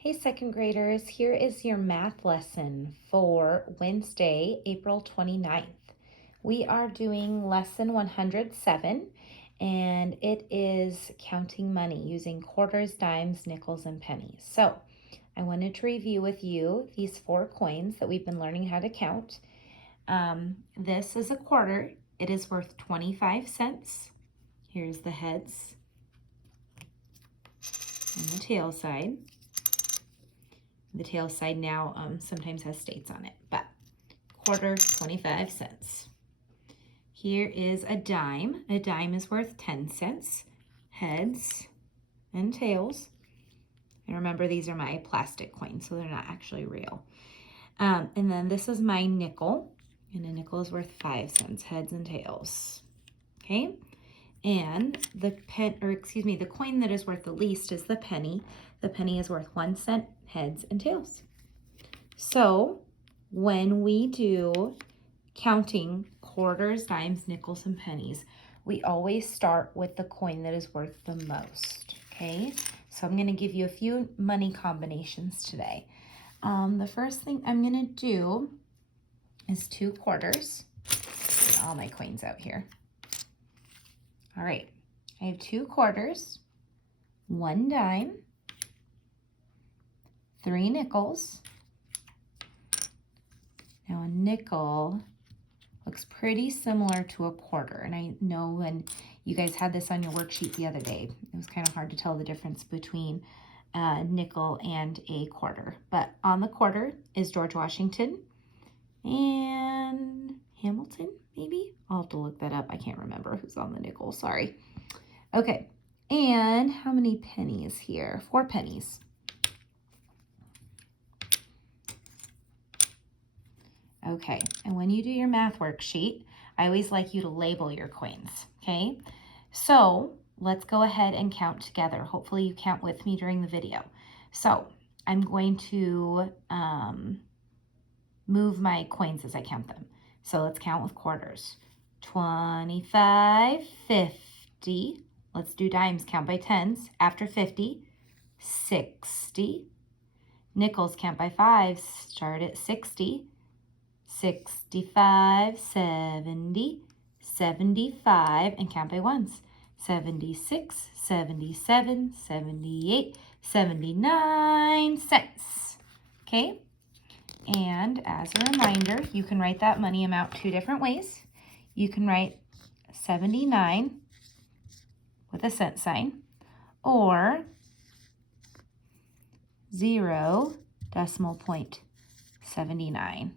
Hey, second graders, here is your math lesson for Wednesday, April 29th. We are doing lesson 107, and it is counting money using quarters, dimes, nickels, and pennies. So I wanted to review with you these 4 coins that we've been learning how to count. This is a quarter. It is worth 25 cents. Here's the heads and the tail side. The tail side now sometimes has states on it, but quarter, 25 cents. Here is a dime. A dime is worth 10 cents. Heads and tails. And remember, these are my plastic coins, so they're not actually real. And then this is my nickel, and a nickel is worth 5 cents, heads and tails. Okay? And the coin that is worth the least is the penny. The penny is worth 1 cent, heads and tails. So when we do counting quarters, dimes, nickels, and pennies, we always start with the coin that is worth the most, okay? So I'm gonna give you a few money combinations today. The first thing I'm gonna do is 2 quarters. Get all my coins out here. All right, I have 2 quarters, 1 dime, 3 nickels. Now a nickel looks pretty similar to a quarter, and I know when you guys had this on your worksheet the other day, it was kind of hard to tell the difference between a nickel and a quarter. But on the quarter is George Washington and Hamilton, maybe? I'll have to look that up. I can't remember who's on the nickel, sorry. Okay, and how many pennies here? 4 pennies. Okay, and when you do your math worksheet, I always like you to label your coins, okay? So let's go ahead and count together. Hopefully you count with me during the video. So I'm going to move my coins as I count them. So let's count with quarters. 25, 50. Let's do dimes, count by tens. After 50, 60. Nickels, count by fives, start at 60. 65, 70, 75, and count by ones. 76, 77, 78, 79 cents. Okay? And as a reminder, you can write that money amount 2 different ways. You can write 79 with a cent sign, or 0.79.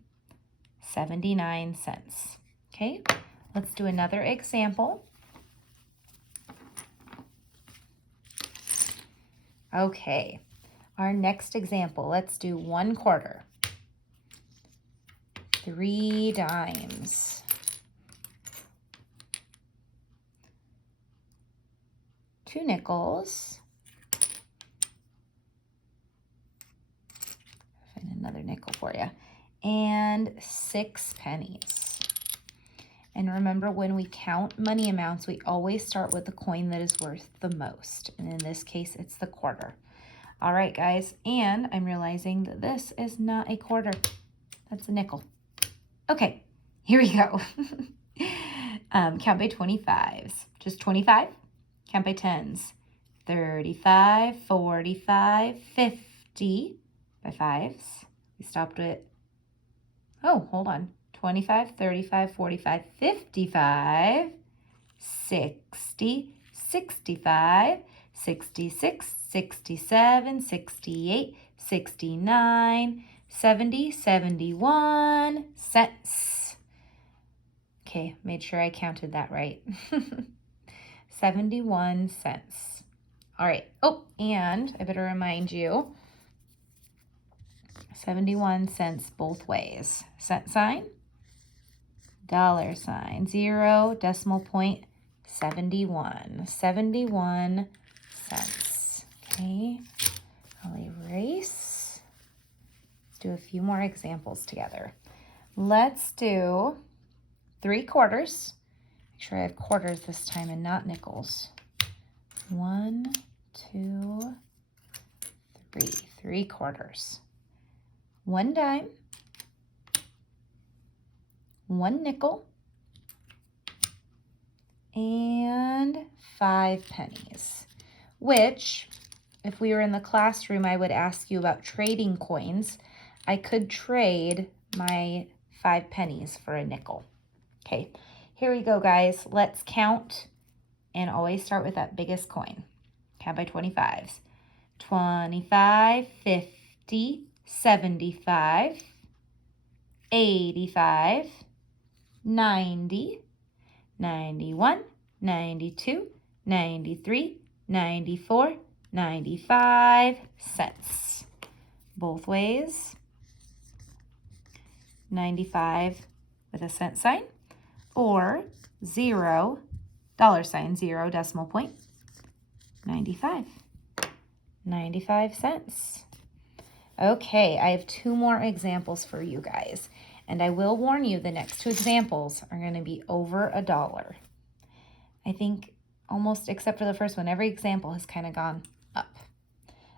79 cents. Okay, let's do another example. Okay, our next example, let's do 1 quarter. 3 dimes. 2 nickels. Find another nickel for you. And 6 pennies. And remember, when we count money amounts, we always start with the coin that is worth the most. And in this case, it's the quarter. All right, guys, and I'm realizing that this is not a quarter. That's a nickel. Okay, here we go. Count by 25s. Just 25. Count by 10s. 35, 45, 50 by 5s. We stopped at, oh, hold on. 25, 35, 45, 55, 60, 65, 66, 67, 68, 69, 70, 71 cents. Okay, made sure I counted that right. 71 cents. All right. Oh, and I better remind you, 71 cents both ways. Cent sign, dollar sign, 0, decimal point, 71. 71 cents. Okay, I'll erase. Let's do a few more examples together. Let's do 3 quarters. Make sure I have quarters this time and not nickels. 1, 2, 3. 3 quarters, 1 dime, 1 nickel, and 5 pennies, which, if we were in the classroom, I would ask you about trading coins. I could trade my 5 pennies for a nickel. Okay, here we go, guys. Let's count and always start with that biggest coin. Count by 25s. 25, 50, 75, 85, 90, 91, 92, 93, 94, 95 cents. Both ways. 95 with a cent sign, or $0, $0, decimal point, 95. 95 cents. Okay, I have 2 more examples for you guys. And I will warn you, the next 2 examples are going to be over $1. I think almost except for the first one, every example has kind of gone up.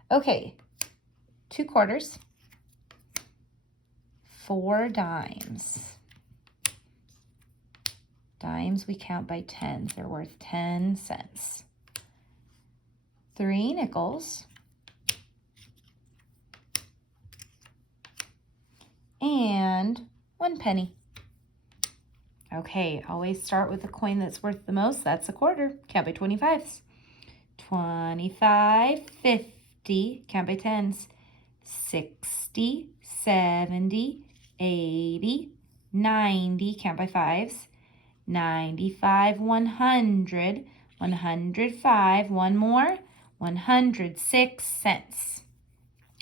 Okay, 2 quarters, 4 dimes. Dimes we count by tens. They're worth 10 cents. 3 nickels. And 1 penny. Okay, always start with the coin that's worth the most. That's a quarter. Count by 25s. 25, 50, count by 10s. 60, 70, 80, 90, count by 5s. 95, 100, 105, one more, 106 cents.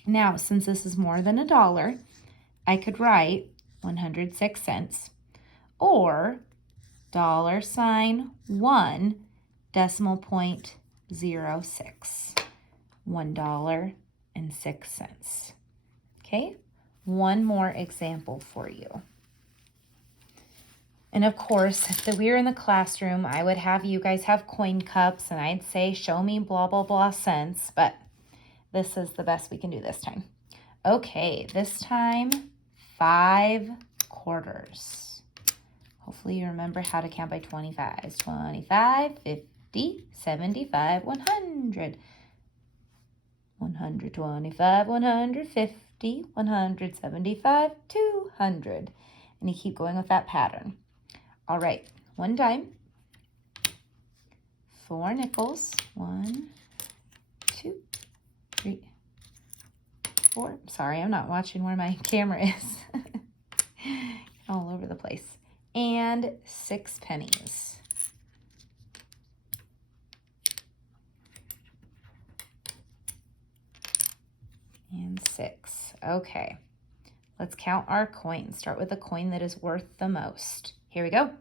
Now, since this is more than $1, I could write 106 cents or $1, decimal point 06, $1.06. Okay, one more example for you. And of course, if we were in the classroom, I would have you guys have coin cups and I'd say, show me blah, blah, blah cents, but this is the best we can do this time. Okay, this time, 5 quarters. Hopefully you remember how to count by 25s. 25, 50, 75, 100. 125, 150, 175, 200. And you keep going with that pattern. All right, 1 dime, 4 nickels, 1, 2, 3, 4. Sorry, I'm not watching where my camera is. All over the place. And 6 pennies. And 6. Okay, let's count our coins. Start with the coin that is worth the most. Here we go.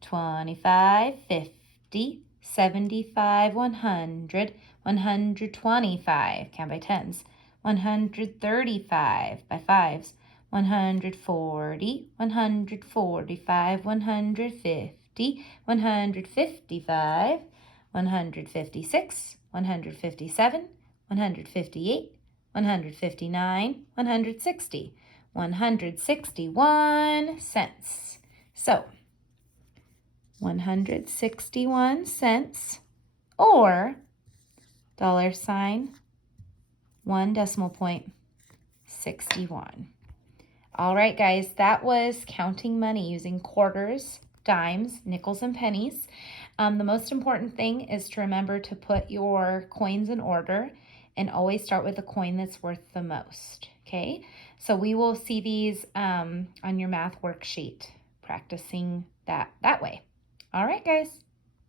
25, 50, 75, 100, 125, count by 10s, 135 by 5s, 140, 145, 150, 155, 156, 157, 158, 159, 160, 161 cents. So, 161 cents or $1, decimal point 61. All right, guys, that was counting money using quarters, dimes, nickels, and pennies. The most important thing is to remember to put your coins in order and always start with the coin that's worth the most, okay? So we will see these on your math worksheet, practicing that way. All right, guys.